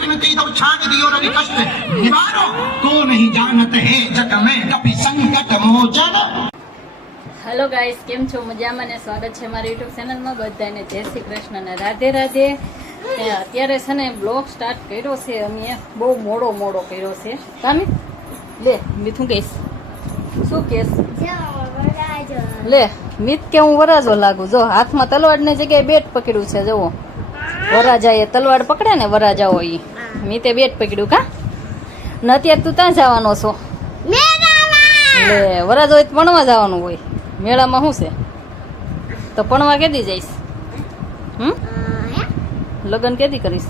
विनती तो छान दियो रवि कष्ट निवारो तो नहीं जानत है जग में कभी संकट मोचन। हेलो गाइस, केम छो? मजाમાં ને સ્વાગત છે મારી યુટ્યુબ ચેનલમાં। બધાને જય શ્રી કૃષ્ણ ને રાધે રાધે। અત્યારે છે ને બ્લોગ સ્ટાર્ટ કર્યો છે અમે, બહુ મોડો કર્યો છે। કામી લે મીઠું કહીશ, શું કહેશ? લે મીત કે હું વરાજો લાગુ? જો હાથમાં તલવારની જગ્યાએ બેટ પકડ્યું છે। જુઓ, વરાજાએ તલવાર પકડે ને, વરાજાઓ ઈ મીતે બેટ પકડ્યું કા ને। અત્યારે તું ત્યાં જવાનો છો? લે વરાજો હોય તો ભણવા જવાનું હોય, મેળામાં શું છે? તો ભણવા કેદી જઈશ? લગ્ન કેદી કરીશ?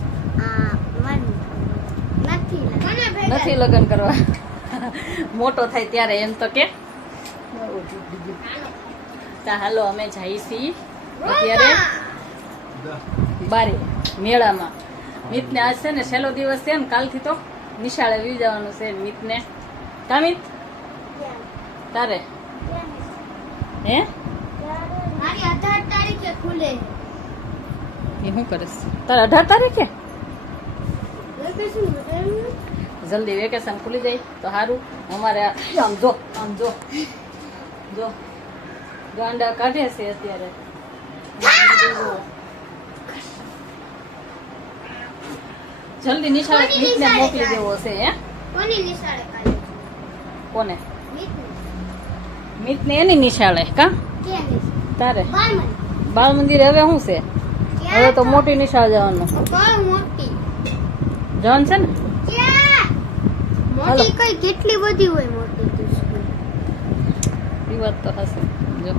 નથી લગ્ન કરવા, મોટો થાય ત્યારે એમ તો કે। હાલો અમે જઈએ છીએ અત્યારે બારે મેળામાં। મિતને આજ છે ને છેલ્લો દિવસ છે ને, કાલથી તો નિશાળે વી જવાનું છે મિતને। કા મિત તારે હે મારી 18 તારીખે ખુલે। એ શું કરીશ તારે 18 તારીખે? જલ્દી વેકેશન ખુલી જાય તો સારું। અમારે આમ જો ગાંડા કાઢે છે અત્યારે। જલ્દી નિશાળે મિતને મોકલી દેવો છે હે? કોની નિશાળે કાલે? કોને? મિતને એની નિશાળે કા? તારે બાળ મંદિર હવે શું છે? હવે તો મોટી નિશાળ જવાનું। મોટી જવાનું છે ને? મોટી કઈ કેટલી બધી હોય મોટી સ્કૂલ? એ વાત તો હશે। જો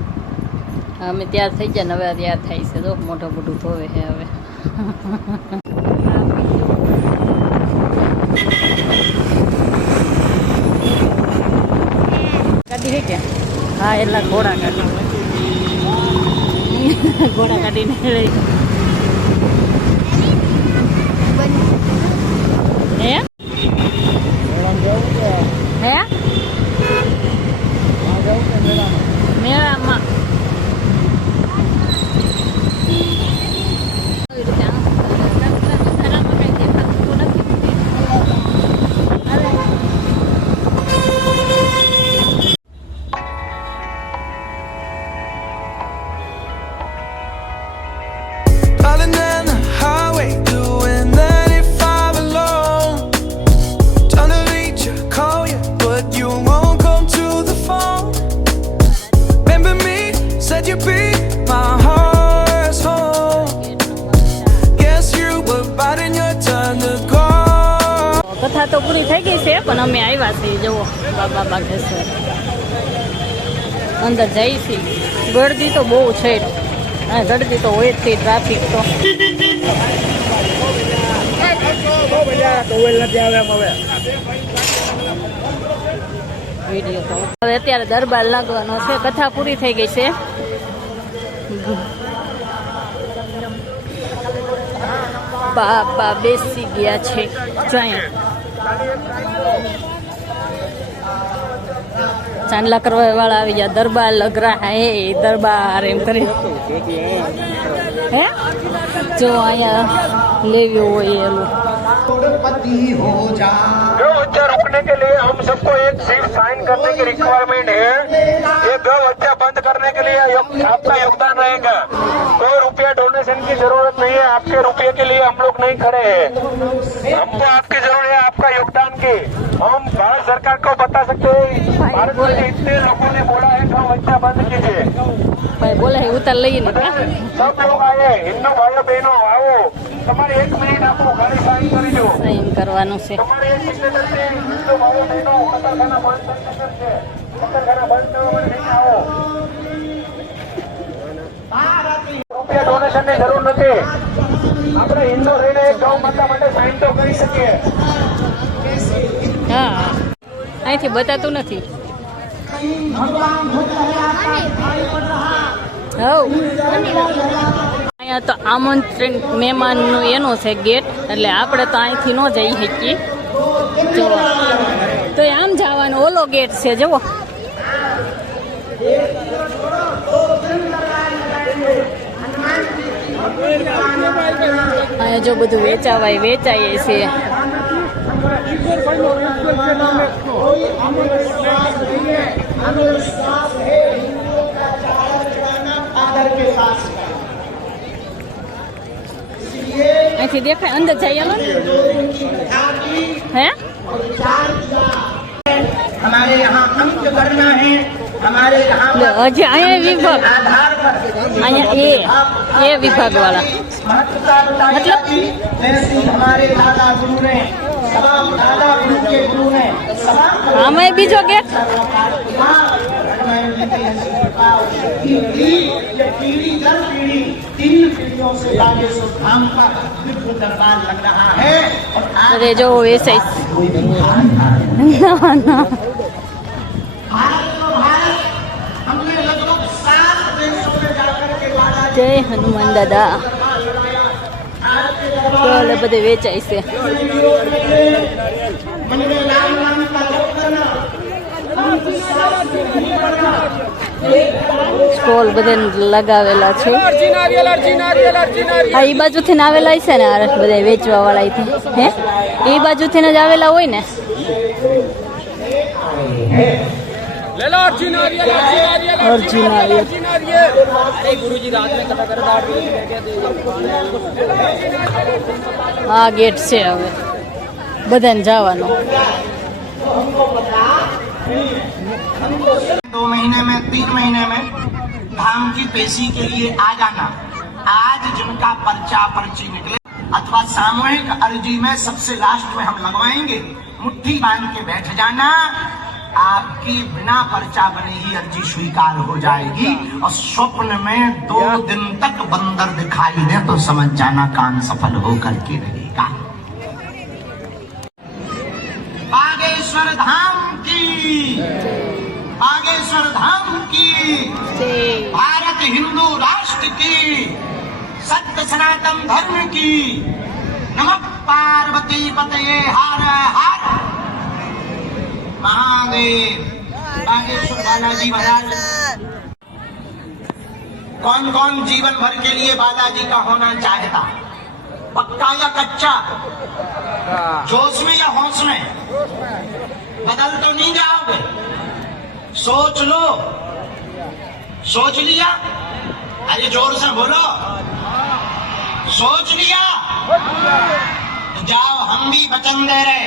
અમે તૈયાર થઈ ગયા ને, હવે તૈયાર થાય છે। જો મોઢું મોઢું ધોવે છે હવે। કાઢી છે કે? હા, એટલા ઘોડા કાઢી ઘોડા કાઢીને લઈ હે હે મેળામાં કથા તો પૂરી થઈ ગઈ છે, પણ અમે આવ્યા છીએ જુઓ બાબા બાગેશ્વર અંદર જઈ છીએ। ગળદી તો બહુ છે, ગળદી તો હોય જ છે, ટ્રાફિક તો વિડીયો તો હવે અત્યારે દરબાર લાગવાનો છે। કથા પૂરી થઈ ગઈ છે। બાબા બેસી ગયા છે। ચાંદલા કરવા વાળા આવી ગયા। દરબાર લગ રહા હે દરબાર એમ કરી હે। જો અહીંયા લેવી હોય એલું गौ हत्या रोकने के लिए हम सबको एक सिर्फ साइन करने की रिक्वायरमेंट है। ये गौ हत्या बंद करने के लिए आपका योगदान रहेगा। कोई रुपया डोनेशन की जरूरत नहीं है, आपके रुपये के लिए हम लोग नहीं खड़े हैं। हमको आपकी जरूरत है, आपका योगदान की। हम भारत सरकार को बता सकते हैं, भारत में इतने लोगों ने बोला है गौ हत्या बंद कीजिए। भाई बोला है उतर लई सब लोग आए, हिंदू भाइयों बहनों आओ, તમારે 1 મિનિટ આપો, ખાલી સાઈન કરી દો। સાઈન કરવાનું છે। તમારે એક સિગ્નેચર છે, હિન્દુ ભાઈઓ બહેનો કતરખાના બંધ છે, કતરખાના બંધ કરવા માટે આવો। રૂપિયા ડોનેશન ની જરૂર નથી, આપણે હિન્દુ રહીને એક ગૌ માતા માટે સાઈન તો કરી શકીએ। હા, અહીંથી બતાતું નથી। અહીંયા તો આમંત્રણ મહેમાનનું એનું છે ગેટ, એટલે આપણે તો અહીંથી ન જઈ શકીએ। જો તો આમ જવાનો ઓલો ગેટ છે, જુઓ અહીંયા જો બધું વેચાય છે. અહીંથી દેખાય અંદર જઈએ હે हमारे यहाँ अंक करना है, हमारे यहाँ હજી અહીંયા વિભાગ અહીંયા એ વિભાગ વાળા महत्वता बताई मतलब? जाती, वैसे हमारे दादा गुरु ने तमाम दादा गुरु के गुरु ने तमाम આમાં બીજો ગેટ पीढ़ी दर पीढ़ी 3 पीढ़ियों से बागेश्वर धाम पर दिव्य दरबार लग रहा है और आज અરે જો વેચાય कोई भी भारत तो भारत हमने लगभग 7 देशों में जाकर के बाबा જય હનુમાન દાદા. તો એટલે બધે વેચાય છે. मन में राम नाम का जप करना, સ્ટોલ બધે લગાવેલા છે. હા એ બાજુથી ને આવેલા છે ને આ બધા વેચવા વાળા હે એ બાજુથી જ આવેલા હોય ને. अर्जुन આ ગેટ છે હવે બધાને જવાનો. 2 महीने में 3 महीने में धाम की पेशी के लिए आ जाना। आज जिनका पर्चा पर्ची निकले अथवा सामूहिक अर्जी में सबसे लास्ट में हम लगवाएंगे, मुट्ठी बांध के बैठ जाना। आपकी बिना पर्चा बने ही अर्जी स्वीकार हो जाएगी और स्वप्न में 2 दिन तक बंदर दिखाई दे तो समझ जाना काम सफल होकर के रहेगा। बागेश्वर धाम की, बागेश्वर धाम की, भारत हिंदू राष्ट्र की, सत्य सनातन धर्म की, नमः पार्वती पतये हर हर महादेव। बागेश्वर बालाजी महाराज कौन कौन जीवन भर के लिए बालाजी का होना चाहता? पक्का या कच्चा? जोश में या होश में? बदल तो नहीं जाओगे? सोच लो। सोच लिया? अरे जोर से बोलो। सोच लिया? तो जाओ, हम भी वचन दे रहे,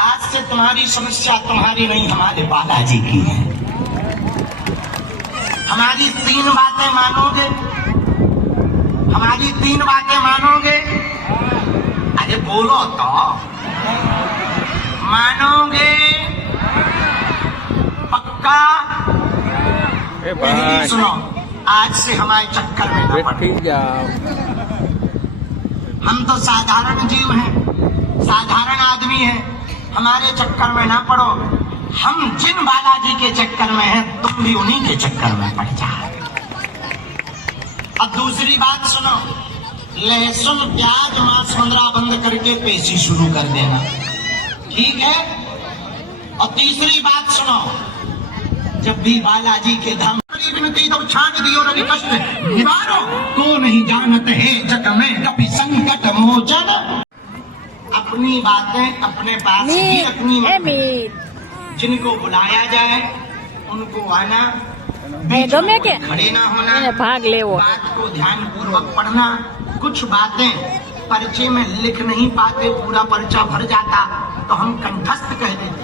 आज से तुम्हारी समस्या तुम्हारी नहीं, हमारे बालाजी की है। हमारी 3 बातें मानोगे? हमारी 3 बातें मानोगे? अरे बोलो तो। मानोगे? पक्का? नहीं, सुनो, आज से हमारे चक्कर में न पड़ो। हम तो साधारण जीव हैं, साधारण आदमी हैं, हमारे चक्कर में ना पड़ो। हम जिन बालाजी के चक्कर में हैं, तुम भी उन्हीं के चक्कर में पड़ जाओ। अब दूसरी बात सुनो, लहसुन प्याज मांस मुंद्रा बंद करके पेशी शुरू कर देना, ठीक है? और तीसरी बात सुनो, जब भी बालाजी के धाम विनती तो छाट दियो रवि कष्ट निवारो, तो नहीं जानत है जग में कभी संकट मोचन। अपनी बातें अपने पास ही रखनी है। जिनको बुलाया जाए उनको आना, ગમે કે खड़े ना होना, એને ભાગ લેવો. बात को ध्यान पूर्वक पढ़ना। कुछ बातें पर्चे में लिख नहीं पाते, पूरा पर्चा भर जाता तो हम कंठस्थ कह देते।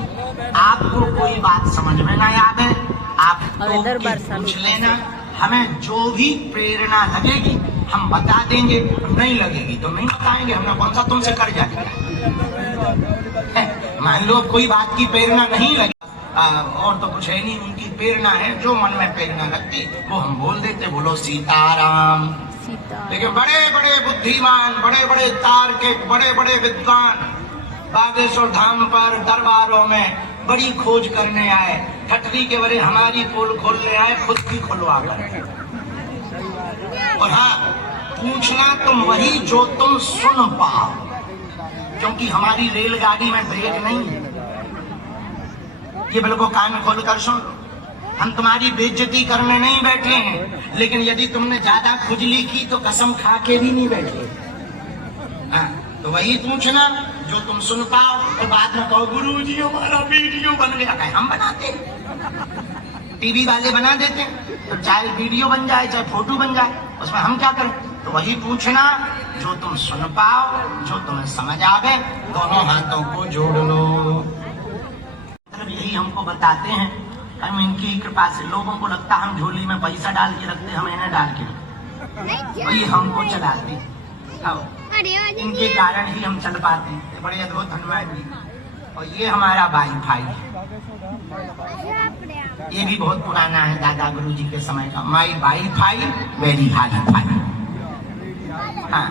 आपको कोई बात समझ में ना याद है, आप अरे दरबार पूछ लेना, हमें जो भी प्रेरणा लगेगी हम बता देंगे, नहीं लगेगी तो नहीं बताएंगे। हमने कौन सा तुमसे कर जाएगा? मान लो कोई बात की प्रेरणा नहीं लगी, और तो कुछ है नहीं, उनकी प्रेरणा है, जो मन में प्रेरणा लगती वो हम बोल देते, बोलो सीताराम। लेकिन बड़े बड़े बुद्धिमान, बड़े बड़े तार्किक, बड़े बड़े विद्वान बागेश्वर धाम पर दरबारों में बड़ी खोज करने आए, ठटरी के बड़े हमारी पोल खोलने आए, खुद की खुलवा कर। और हाँ, पूछना तुम वही जो तुम सुन पाओ, क्योंकि हमारी रेलगाड़ी में ब्रेक नहीं है। ये बिल्कुल कान खोल कर सुन, हम तुम्हारी बेइज्जती करने नहीं बैठे हैं, लेकिन यदि तुमने ज्यादा खुजली की तो कसम खा के भी नहीं बैठे। हाँ, तो वही पूछना जो तुम सुन पाओ और बाद में कहो गुरुजी हमारा वीडियो बन गया। कहे हम बनाते, टीवी वाले बना देते, तो चाहे वीडियो बन जाए चाहे फोटो बन जाए, उसमें हम क्या करें। तो वही पूछना जो तुम सुन पाओ, जो तुम्हें समझ आवे, दोनों हाथों को जोड़ लो। मतलब यही हमको बताते हैं, हम इनकी कृपा से लोगों को लगता हम झोली में पैसा डाल के रखते, हम इन्हें डाल के रखते, वही हमको चलाते। इनके कारण ही हम चल पाते हैं। ये बड़े अद्भुत हनुमान जी। और ये हमारा वाईफाई है, ये भी बहुत पुराना है, दादा गुरु जी के समय का। माई वाईफाई वेरी हाई फाई। हाँ,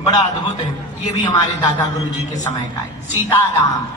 बड़ा अद्भुत है, ये भी हमारे दादा गुरु जी के समय का है। सीताराम।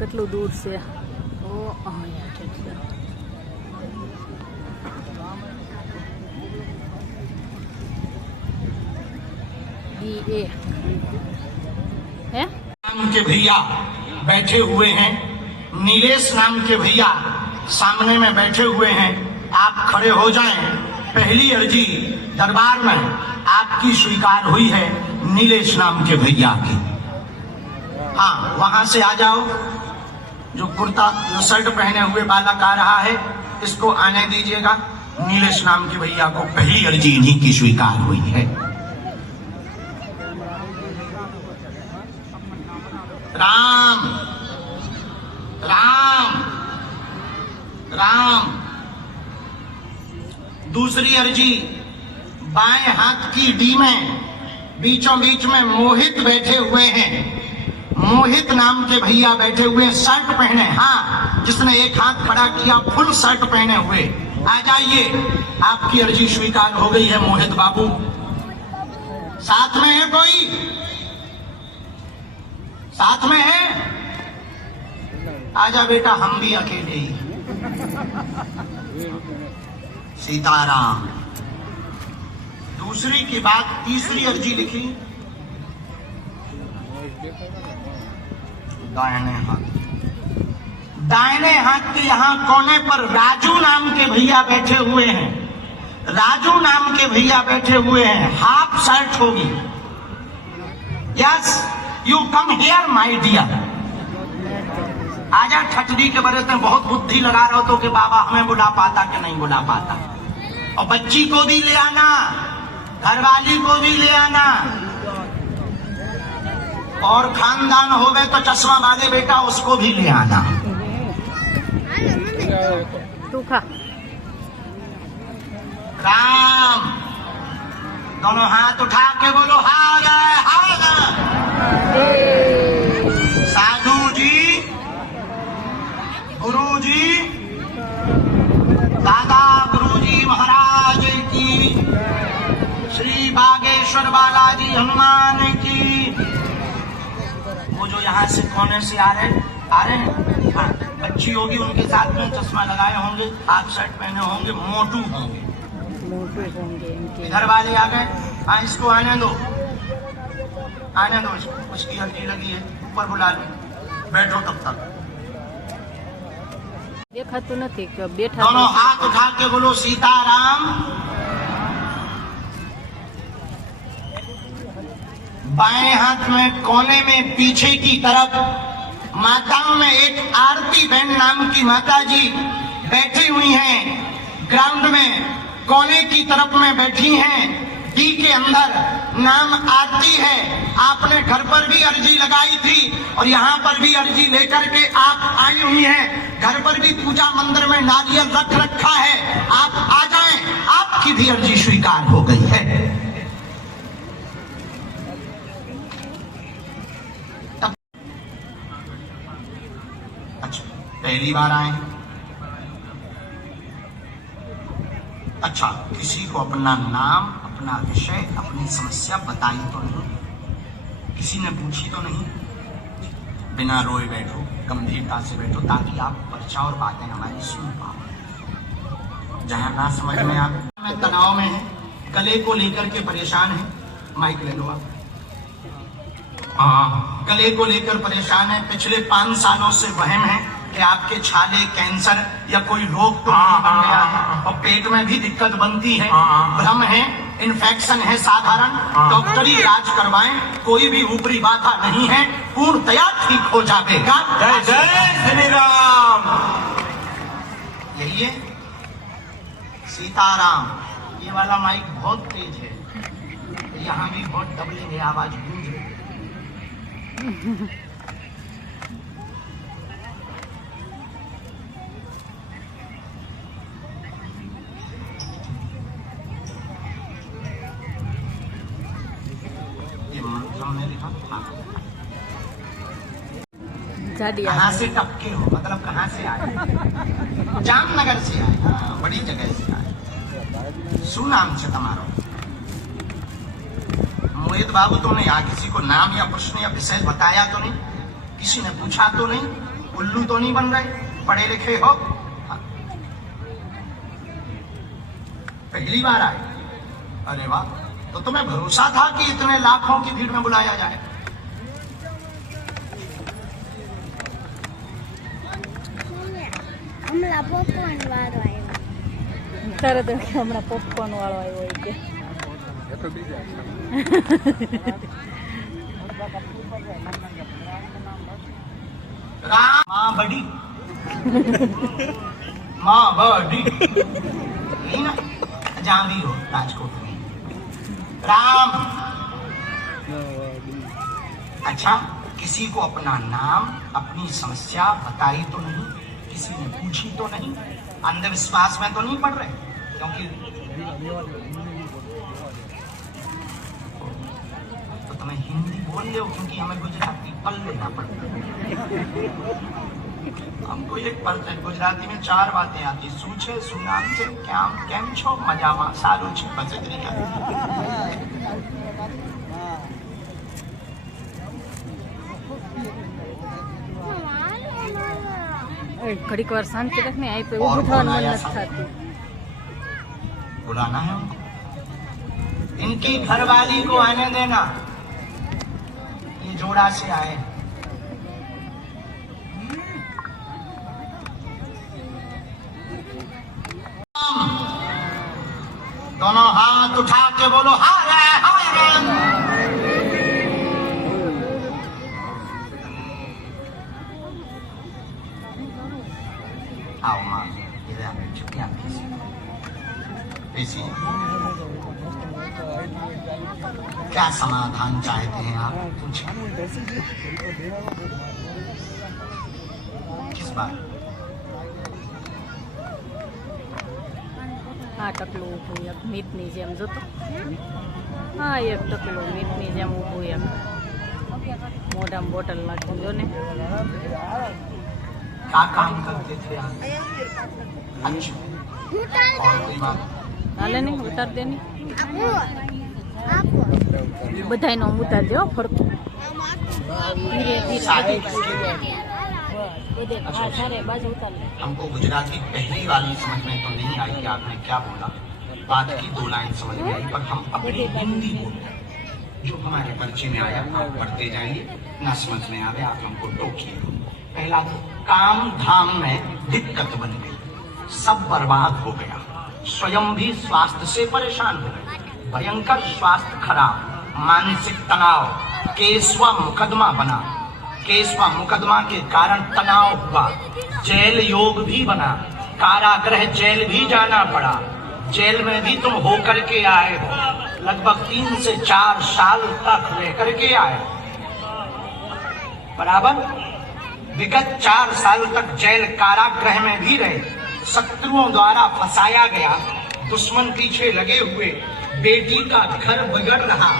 કેટલું દૂર છે? ઓ અહીંયા છે। DA है? नाम के भैया बैठे हुए हैं, नीलेश नाम के भैया सामने में बैठे हुए हैं। आप खड़े हो जाएं। पहली अर्जी दरबार में आपकी स्वीकार हुई है, नीलेश नाम के भैया की। हाँ, वहां से आ जाओ। जो कुर्ता जो शर्ट पहने हुए बालक आ रहा है, इसको आने दीजिएगा। नीलेश नाम के भैया को पहली अर्जी इन्हीं की स्वीकार हुई है। राम राम राम। दूसरी अर्जी बाएं हाथ की डी में बीचों बीच में मोहित बैठे हुए हैं। मोहित नाम के भैया बैठे हुए, शर्ट पहने। हाँ, जिसने एक हाथ खड़ा किया, फुल शर्ट पहने हुए। आ जाइए, आपकी अर्जी स्वीकार हो गई है मोहित बाबू। साथ में है कोई? साथ में है? आजा बेटा, हम भी अकेले ही। सीताराम। दूसरी की बात, तीसरी अर्जी लिखी दाहिने हाथ के यहाँ कोने पर राजू नाम के भैया बैठे हुए हैं। राजू नाम के भैया बैठे हुए हैं, हाफ शर्ट होगी। Yes, you come here my dear. आजा, ठटरी के बरे में बहुत बुद्धि लगा रहा हो तो कि बाबा हमें बुला पाता कि नहीं बुला पाता। और बच्ची को भी ले आना, घरवाली को भी ले आना, और खानदान हो गए तो चश्मा वाले बेटा उसको भी ले आना। तू खा। राम। दोनों हाथ उठा के बोलो हार हार। साधु जी, गुरु जी, दादा गुरु जी महाराज की, श्री बागेश्वर बालाजी हनुमान की। वो जो यहाँ से कोने से आ रहे हैं, हाँ, बच्ची होगी उनके साथ में, चश्मा लगाए होंगे, हाफ शर्ट पहने होंगे, मोटू होंगे। इधर वाले आ गए। हाँ, इसको आने दो, आने दो इसको, उसकी अर्जी लगी है। ऊपर बुला लो, बैठो तब तक। देखाતું નથી કે બેઠા। दोनों हाथ उठा के बोलो सीताराम। बाएं हाथ में कोने में पीछे की तरफ माताओं में एक आरती बहन नाम की माता जी बैठी हुई हैं। ग्राउंड में कोने की तरफ में बैठी हैं। डी के अंदर नाम आती है। आपने घर पर भी अर्जी लगाई थी और यहाँ पर भी अर्जी लेकर के आप आई हुई हैं। घर पर भी पूजा मंदिर में नारियल रख रखा है, आप आ जाएं, आपकी भी अर्जी स्वीकार हो गई है। अच्छा, पहली बार आए। अच्छा, किसी को अपना नाम, अपना विषय, अपनी समस्या बताई तो नहीं, किसी ने पूछी तो नहीं। बिना रोए बैठो, गंभीरता से बैठो, ताकि आप पर्चा और बातें हमारी सुन पाओ। जहां ना समझ में आवे, मैं तनाव में है, गले को लेकर के परेशान है, माइक ले लो आप। हाँ, गले को लेकर परेशान है, पिछले 5 सालों से वहम है कि आपके छाले, कैंसर या कोई रोग तो नहीं बन गया है, और पेट में भी दिक्कत बनती है, भ्रम है, इन्फेक्शन है साधारण, डॉक्टरी इलाज करवाएं, कोई भी ऊपरी बाधा नहीं है, पूर्णतया ठीक हो जाएगा। जय जय श्री राम। यही है सीताराम। ये वाला माइक बहुत तेज है, यहाँ भी बहुत डबलिंग है, आवाज गूंज रही है। ये मंत्र में लिखा था। कहाँ से टपके हो, मतलब कहाँ से आए? जामनगर से आए, हाँ, बड़ी जगह से आए। શું નામ છે તમારો? मोहित बाबू, तुमने यहाँ किसी को नाम या प्रश्न या विषय बताया तो नहीं? किसी ने पूछा तो नहीं? उल्लू तो नहीं बन रहे? पढ़े लिखे हो? पहली बार आए? अरे वाह, तो तुम्हें भरोसा था कि इतने लाखों की भीड़ में बुलाया जाए? હમણાં પોપકોર્ન વાળો આવ્યો. તરત હમણાં પોપકોર્ન વાળો આવ્યો હોય કે राम माँ बड़ी माँ बड़ी यही ना, जहाँ भी हो राजकोट में। राम। अच्छा, किसी को अपना नाम, अपनी समस्या बताई तो नहीं, किसी ने पूछी तो नहीं, अंधविश्वास में तो नहीं पड़ रहे? क्योंकि तो तुम्हें हिंदी बोल लो, क्योंकि हमें गुजराती पल लेना पड़ता है। हमको 1% गुजराती में 4 बातें आती। सूछे, सुनाम से, क्या केम छो, मजामा, सारू छे, बस इतनी आती। घड़ीक વાર શાંતિ રાખને, આઈ पे ઊભું થવાનું મન નથી થતું। बुलाना है उनको, इनकी घरवाली को आने देना। ये जोड़ा से आए। दोनों हाथ उठा के बोलो हाय हाय। आओ माँ, इधर आ बैठो, क्या ऐसी क्या समाधान चाहते हैं आप? पूछिए, किस बात? આ ટકલું ઊભું એક મીટની જેમ જોતો, હા એક ટકલું મીટની જેમ ઊભું એક મોઢામાં બોટલ નાખી જો ને। क्या काम करते थे आप? अच्छा, और कोई बात? હાલે ને ઉતાર દે ને, આપો આપો બધાયનો ઉતાર દે ફરતું ધીરે ધીરે शादी किसकी? બધે આ સારે બાજુ ઉતાર લે। हमको गुजराती पहली वाली समझ में तो नहीं आई कि आपने क्या बोला, बात की 2 लाइन समझ में आई, पर हम अपनी हिंदी बोले जो हमारे परिचय में आया आप पढ़ते जाइए, ना समझ में आवे आप हमको टोकिए। पहला, काम धाम में दिक्कत बन गई, सब बर्बाद हो गया, स्वयं भी स्वास्थ्य से परेशान हो गए, भयंकर स्वास्थ्य खराब, मानसिक तनाव, केसवा मुकदमा बना, केसवा मुकदमा के कारण तनाव हुआ, जेल योग भी बना, कारागृह जेल भी जाना पड़ा, जेल में भी तुम होकर के आए हो, लगभग 3 से 4 साल तक लेकर के आए। बराबर विगत 4 साल तक जेल कारागृह में भी रहे। शत्रुओं द्वारा फंसाया गया, दुश्मन पीछे लगे हुए, बेटी का घर बिगड़ रहा,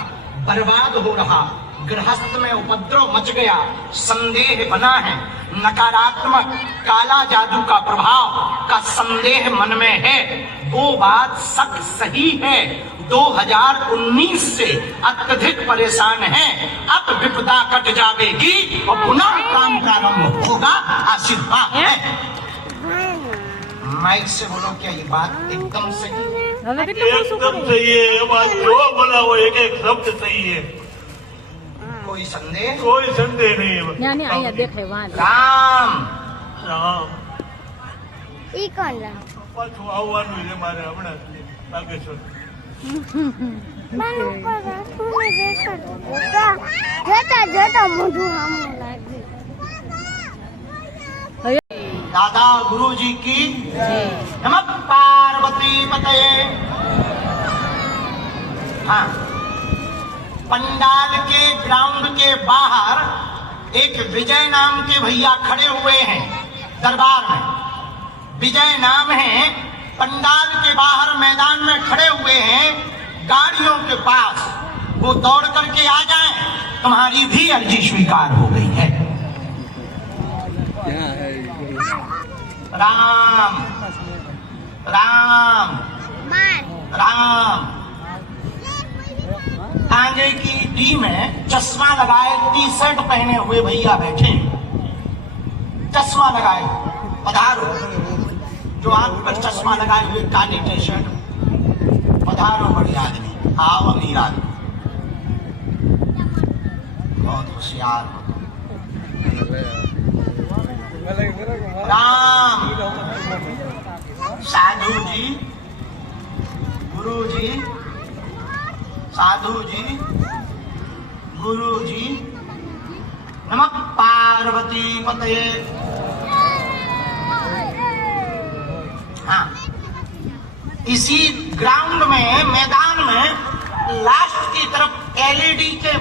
बर्बाद हो रहा, गृहस्थ में उपद्रव मच गया, संदेह बना है, नकारात्मक काला जादू का प्रभाव का संदेह मन में है। वो बात सच सही है। 2019 से अत्यधिक परेशान है। अब विपदा कट जाएगी और पुनः काम प्रारंभ होगा। आशीर्वाद है। माइक से बोलो, क्या ये बात एकदम सही है? एकदम सही है। ये बात जो बोला वो एक एक शब्द सही है। कोई संदेह? कोई संदेह नहीं है। અહીંયા દેખાય વાં राम રામ ઈ કોણ રામ? પાછું આવવાનું છે મારે હમણાં જ બાગેશ્વર. મને ઉપર રાખવું ને દેખાતું. જોતા જોતા મોઢું સામું લાગ્યું. दादा गुरु जी की नमः पार्वती पते। हाँ, पंडाल के ग्राउंड के बाहर एक विजय नाम के भैया खड़े हुए हैं दरबार में। विजय नाम है, पंडाल के बाहर मैदान में खड़े हुए हैं गाड़ियों के पास। वो दौड़ करके आ जाएं, तुम्हारी भी अर्जी स्वीकार हो गई है। राम राम બાર राम। आगे की टी में चश्मा लगाए, टी शर्ट पहने हुए भैया बैठे, चश्मा लगाए, पधारो। जो आंख पर चश्मा लगाए हुए काली टी शर्ट, पधारो बड़ी आदमी, आओ अमीर आदमी, बहुत होशियार। राम साधु जी, गुरु जी, साधु जी, गुरु जी, नमः पार्वती पते। हाँ, इसी ग्राउंड में, मैदान में लास्ट की तरफ एलईडी के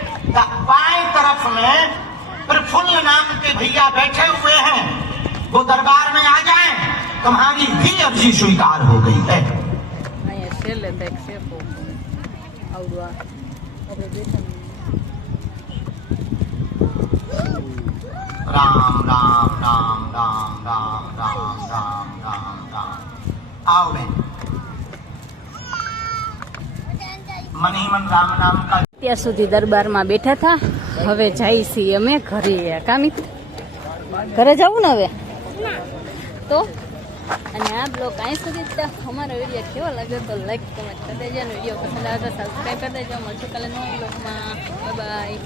बाएं तरफ में प्रफुल्ल नाम के भैया बैठे हुए हैं। वो दरबार में आ जाएं, तुम्हारी भी अर्जी स्वीकार हो गई है। અહીંયા છેલ્લે તો એક શેફો આવડું આ આપણે બેઠા राम राम राम राम राम राम राम राम राम। आओ बहन, मन ही मन राम नाम का। અત્યાર સુધી દરબારમાં બેઠા હતા, હવે જાય છીએ અમે ઘરે. કામિત ઘરે જવું ને હવે તો. અને આ બ્લોગ અહીં સુધી અમારો વિડીયો કેવો લાગ્યો તો લાઈક કમેન્ટ કરી દેજો. વિડીયો પસંદ આવે તો સબસ્ક્રાઈબ કરી દેજો. મળશું કાલે નવા બ્લોગમાં. Bye bye.